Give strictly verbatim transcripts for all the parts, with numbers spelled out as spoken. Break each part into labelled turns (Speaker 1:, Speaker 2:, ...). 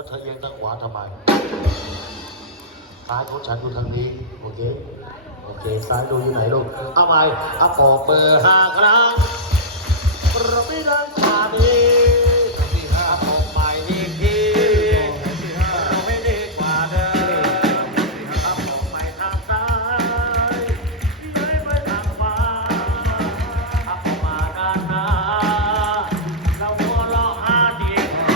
Speaker 1: แล้วเธอเอียงทางขวาทำไมซ้ายของฉันอยู่ทางนี้โอเคโอเคซ้ายดูอยู่ไหนลูกเอาไปเอาปอกเบอร์ห้าครั้งเราไม่ดังชาดีที่ห้าปอกใหม่อีกทีเราไม่ดีกว่าเดิมเอาปอกใหม่ทางซ้ายเย้ยไปทางขวาเอาปอกมาด้านหน้าเราหัวเราะอาดี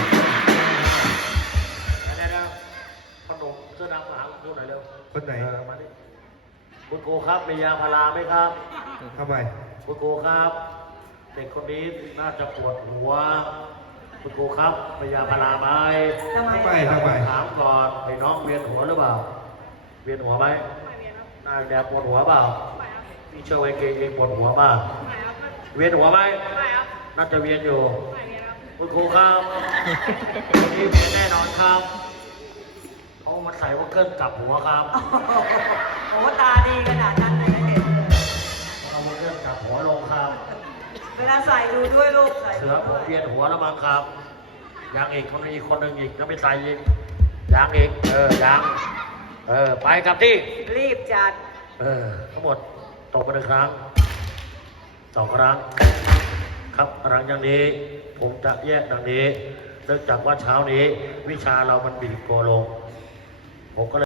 Speaker 1: เดี๋ยวๆขนมเสื้อดำมาหาคุณครูหน่อยเร็ว
Speaker 2: คนไหน
Speaker 1: มาดิคุณครูครับมียาพาราไหมครับ
Speaker 2: ทำไม
Speaker 1: คุณครูครับเด็กคนนี้น่าจะปวดหัวคุณครูครับมียาพาราไหม
Speaker 2: ทำไมทำไม
Speaker 1: ถามก่อนไอ้น้องเวียนหัวหรือเปล่าเวียนหัวไหมไม่เวียนครับนายแดดปวดหัวเปล่าไม่ครับพี่เชื่อไว้เกงเองปวดหัวมากไม่ครับเวียนหัวไหมไม่ครับน่าจะเวียนอยู่ไม่เวียนครับคุณครูครับวันนี้เวียนแน่นอนครับเขามาใส่ว่าเกินกลับหัวครับ
Speaker 3: โอ้ตาดีขนาดนั้นเลยเห็น
Speaker 1: เอามาเกินกลับหัวลงครับ
Speaker 3: เวลาใส่ดูด้วยลูกใส่
Speaker 1: เสือผมเวียนหัวแล้วมั้งครับยางอีกคนนึงอีกคนนึงอีกแล้วไม่ใส่อีกยางอีกเออยางเออไปครับที่
Speaker 3: รีบจัด
Speaker 1: เออทั้งหมดตกมาหนึ่งครั้งสองครั้งครับหลังจากนี้ผมจะแยกดังนี้เนื่องจากว่าเช้านี้วิชาเรามันบีบตัวลงผมก็เลย